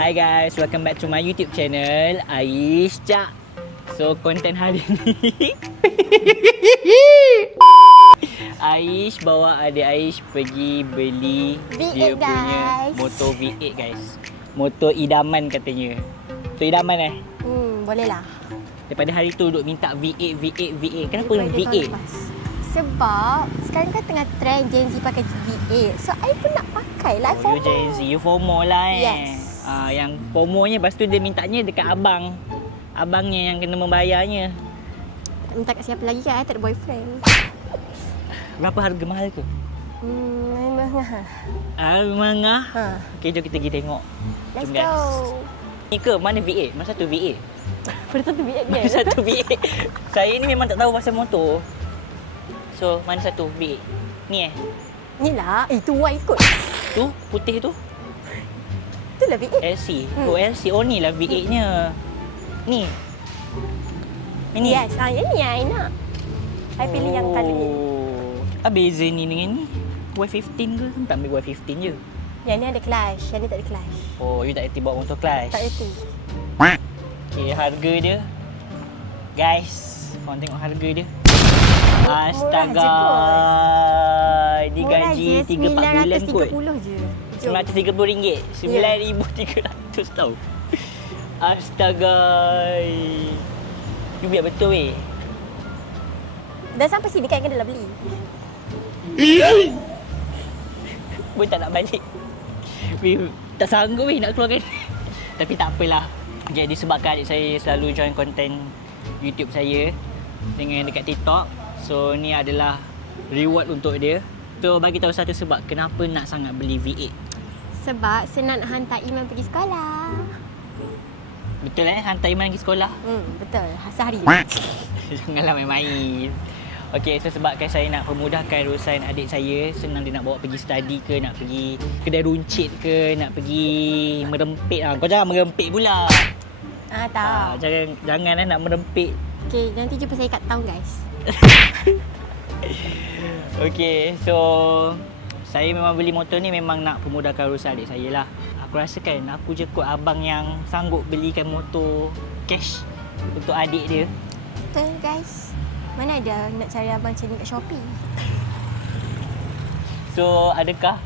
Hi guys, welcome back to my YouTube channel Aish Cak. So konten hari ni Aish bawa adik Aish pergi beli V8 dia punya guys. motor V8 guys. Motor idaman katanya. Motor idaman Boleh lah. Daripada hari tu duk minta V8. Kenapa Daripada V8? tahun lepas. Sebab sekarang kan tengah trend Gen Z pakai V8. So I pun nak pakai lah. You Gen Z, you FOMO lah Yes. Yang FOMO-nya lepas tu dia mintanya dekat abang. Abangnya yang kena membayarnya. Tak minta kat siapa lagi kan? I tak ada boyfriend. Berapa harga mahal tu? Mahal. Mengah. Ha. Okay, jom kita pergi tengok. Let's Jom, guys. go. Ni ke? Mana V8? Mana satu V8? Pada satu V8 Mana dia. satu V8? Saya ni memang tak tahu pasal motor. So, mana satu V8? Ni Ni lah. Itu white kot. Tu, putih tu. Itulah V8. LC. Oh, LC. Oh, ni lah V8-nya. Ni. Ini? Yes. Yang ni yang I nak. I pilih yang colour ni. Beza ni dengan ni. Y15 ke? Tak ambil Y15 je. Yang ni ada clash. Yang ni tak ada clash. Oh, you tak reti bawa motor clash? Tak reti. Okay, harga dia. Guys, korang tengok harga dia. Astaga. Dia gaji 3-4 bulan kot. RM930 je. RM930. RM9,300 tau. Astaga. You biar betul weh. Dah sampai sini kan dah beli. Pun tak nak balik. Weh, tak sanggup weh nak keluarkan. Tapi tak apalah. Okay, disebabkan adik saya selalu join konten YouTube saya dengan dekat TikTok. So ni adalah reward untuk dia. So bagi tahu satu sebab kenapa nak sangat beli V8. Sebab senang nak hantar Iman pergi sekolah. Betul hantar Iman pergi sekolah. Betul. Sehari. Janganlah main-main. Okay, so sebabkan saya nak pemudahkan urusan adik saya, senang dia nak bawa pergi study ke, nak pergi kedai runcit ke, nak pergi merempit. Kau jangan merempit pula. Tak. Jangan nak merempit. Okay, nanti jumpa saya kat town guys. Okay, so saya memang beli motor ni memang nak pemudahkan urusan adik saya lah. Aku rasa kan aku je kot abang yang sanggup belikan motor cash untuk adik dia. Betul guys. Mana ada nak cari abang macam ni kat Shopee. So adakah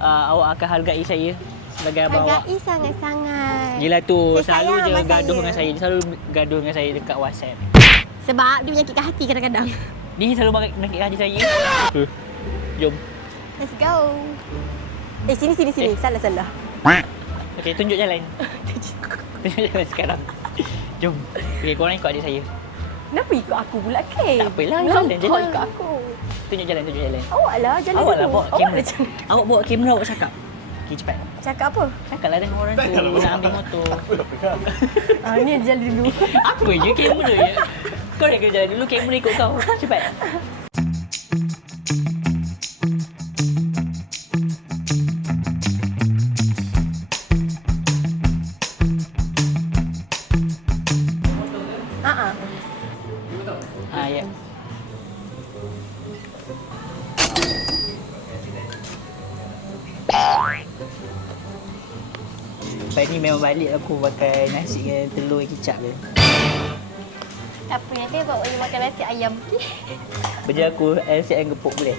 awak akan hargai saya sebagai abang awak? Hargai sangat-sangat. Yelah tu, Saya selalu sayang je abang gaduh saya. dengan saya. Dia selalu gaduh dengan saya dekat WhatsApp. Sebab dia menyakitkan hati kadang-kadang. Dia selalu menyakitkan hati saya. Jom. Let's go. Sini. Salah. Okay, tunjuk jalan. Tunjuk jalan sekarang. Jom. Okay, korang ikut adik saya. Kenapa ikut aku pula ke? Tak apalah, Nampak jalan. ikut aku. Tunjuk jalan. Awak lah, jalan Awak dulu. lah bawa Awak kamera. dah jalan. Awak bawa kamera, awak cakap. Okay, cepat. Cakap apa? Cakap lah dengan orang tu nak ambil motor. Ni jalan dulu. Apa je kamera je? Kau dah kena jalan dulu, kamera ikut kau. Cepat. Ya. Lepas ni memang balik aku pakai nasi dengan telur kicap je. Tak apa, nanti bawa you makan nasi ayam. Baju aku nasi ayam gepuk boleh?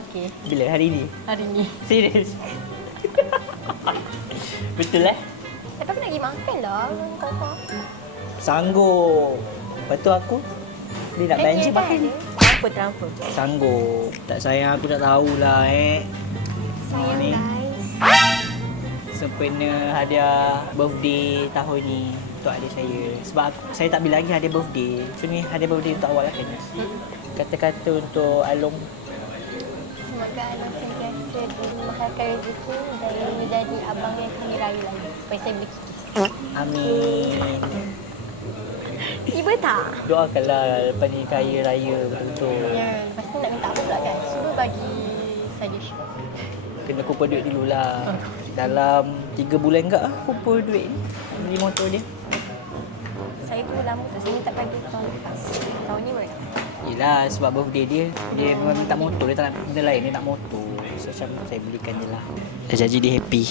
Okey. Bila? Hari ni? Hari ni. Serius? Betul Tapi aku nak pergi makan lah dengan kau. Sanggup. Lepas tu aku dia nak belanja pakai ni. Transfer. Sanggup. Tak sayang aku tak tahulah Sayang ni. guys. Sempena hadiah birthday tahun ni untuk adik saya. Sebab saya tak beli lagi hadiah birthday. So ni hadiah birthday untuk awak lah kan? Kata-kata untuk Along. Semoga Along sentiasa dimahalkan rezeki dan menjadi abang yang kaya raya lagi. Supaya saya beli kikis. Amin. Tiba tak? Doakanlah lepas ni kaya raya betul-betul. Ya, lepas tu nak minta apa pula kan? Cuba bagi suggestion. Kena kumpul duit dululah. Dalam 3 bulan ke kumpul duit ni. Beli motor dia. Saya tu lama tu saya minta bagi tahun lepas. Tahun ni mana? Yelah sebab birthday dia. Dia memang minta motor. Dia tak nak benda lain. Dia nak motor. So macam saya belikan je lah. Dah janji dia happy.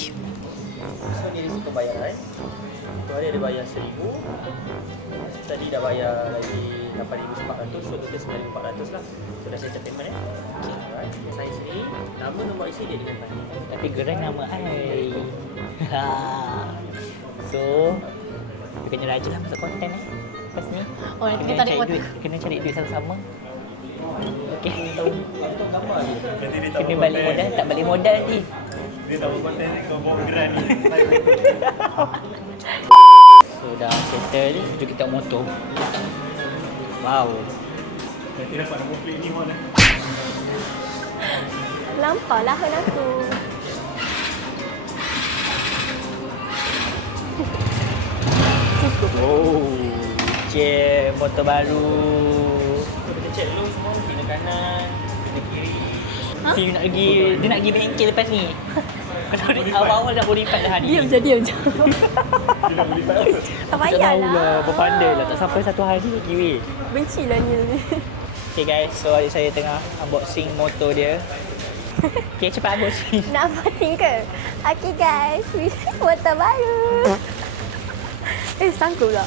So dia risiko bayaran. Tu hari ada bayar 1,000. Tadi dah bayar lagi 8,400. So total 9,400 lah. So dah saya payment Okay. Alright. Saya sendiri, nama nombor IC dia dengan Tani. Tapi geran nama I. So dia kena rajin lah masuk konten lepas ni. Oh, nanti Kena kita tarik cari foto. duit. Kena cari duit sama-sama. Okay. Aku tahu gambar je. Nanti dia Kena balik modal, tak balik modal ni. Dia tahu konten ni kau bawa geran ni. So dah settle, jom kita motor. Wow. Nanti dapat nombor plate ni mana? Lampau lah kan aku. Oh, cik, motor baru. Kita check dulu semua, kena kanan, kena kiri. Ha? Si dia nak pergi bengkel lepas ni. Kalau dia awal-awal dah bonifat dah hari Diam ni. je, diam je. Dia dah beli apa? Tak payahlah. Berpandai lah, tak sampai satu hari lagi weh. Bencilah ni. Okay guys, so adik saya tengah unboxing motor dia. Okay, cepat unboxing. Nak posting ke? Okay guys, motor baru. Sanggup pula.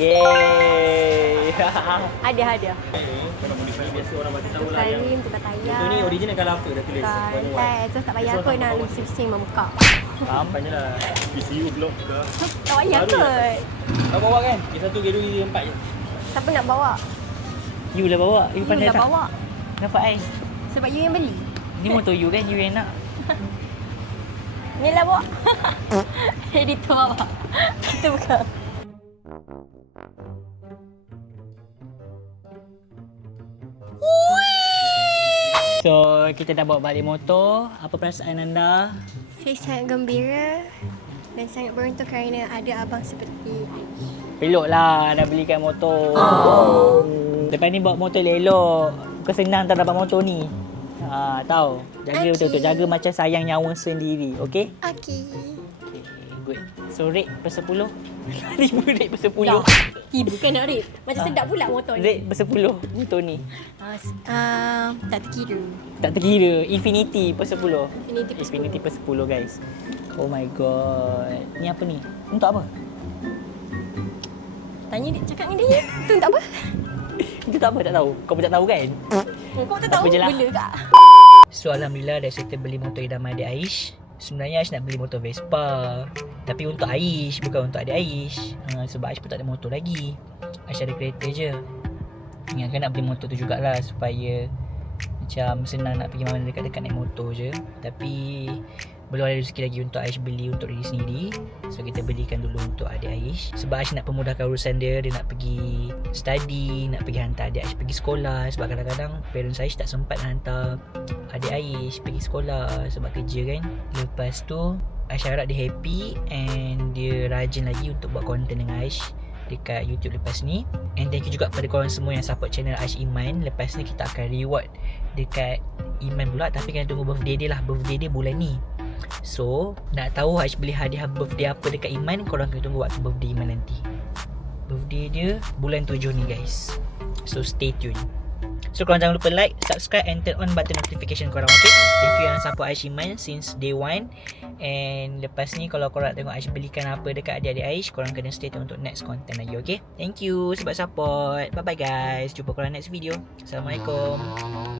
Yeay. Ada hadiah. Kalau modify biasa orang mati tahu lah. Karim, tukar tayar. Itu ni original kalau apa dah tulis. Kantai. Terus tak payah kot nak bising memekak. Faham? Tanya lah. PCU blok ke? Tak payah Baru kot. Kau bawa kan? Dia satu, dia dua, dia empat je. Siapa nak bawa? You lah bawa. You You pandai lah tak? bawa. Nampak I? Sebab you yang beli. Ni motor you kan? You yang nak. Ni lah bawa. Editor bawa. Kita buka. So, kita dah bawa balik motor. Apa perasaan anda? Saya sangat gembira dan sangat beruntung kerana ada abang seperti Peluk lah dah belikan motor. Oh. Lepas ni bawa motor elok. Kau senang tak dapat motor ni. Ha, tahu. Jaga Okey. betul-betul. Jaga macam sayang nyawa sendiri. Okay? Okey. Okay, good. So, rate per 10. 5 rate per 10. Lah. Bukan nak rate. Macam sedap pula motor ni. Rate per 10 motor ni. Tak terkira. Tak terkira. Infinity per 10. Infinity per 10. Infinity per 10 guys. Oh my god. Ni apa ni? Untuk apa? Tanya dia, cakap dengan dia. Tu tak apa. Itu tak apa, tak tahu. Kau pun tak tahu kan? Kau tak Apa tahu je lah. bela tak? So Alhamdulillah dah settle beli motor idaman adik Aish. Sebenarnya Aish nak beli motor Vespa. Tapi untuk Aish, bukan untuk adik Aish. Sebab Aish pun tak ada motor lagi. Aish ada kereta je. Ingatkan nak beli motor tu jugalah supaya macam senang nak pergi mana dekat-dekat naik motor je. Tapi belum ada rezeki lagi untuk Aish beli untuk diri sendiri. So kita belikan dulu untuk adik Aish. Sebab Aish nak pemudahkan urusan dia. Dia nak pergi study, nak pergi hantar adik Aish pergi sekolah. Sebab kadang-kadang parents Aish tak sempat nak hantar adik Aish pergi sekolah sebab kerja kan. Lepas tu Aish harap dia happy and dia rajin lagi untuk buat konten dengan Aish dekat YouTube lepas ni. And thank you juga kepada korang semua yang support channel Aish Iman. Lepas ni kita akan reward dekat Iman pula. Tapi kena tunggu birthday dia lah. Birthday dia bulan ni. So nak tahu Aish beli hadiah birthday apa dekat Iman, korang kena tunggu waktu birthday Iman nanti. Birthday dia bulan 7 ni guys. So stay tune. So korang jangan lupa like, subscribe and turn on button notification korang, okay? Thank you yang support Aish Iman since day 1. And lepas ni kalau korang nak tengok Aish belikan apa dekat adik-adik Aish, korang kena stay tune untuk next content lagi, okay? Thank you sebab support. Bye bye guys. Jumpa korang next video. Assalamualaikum.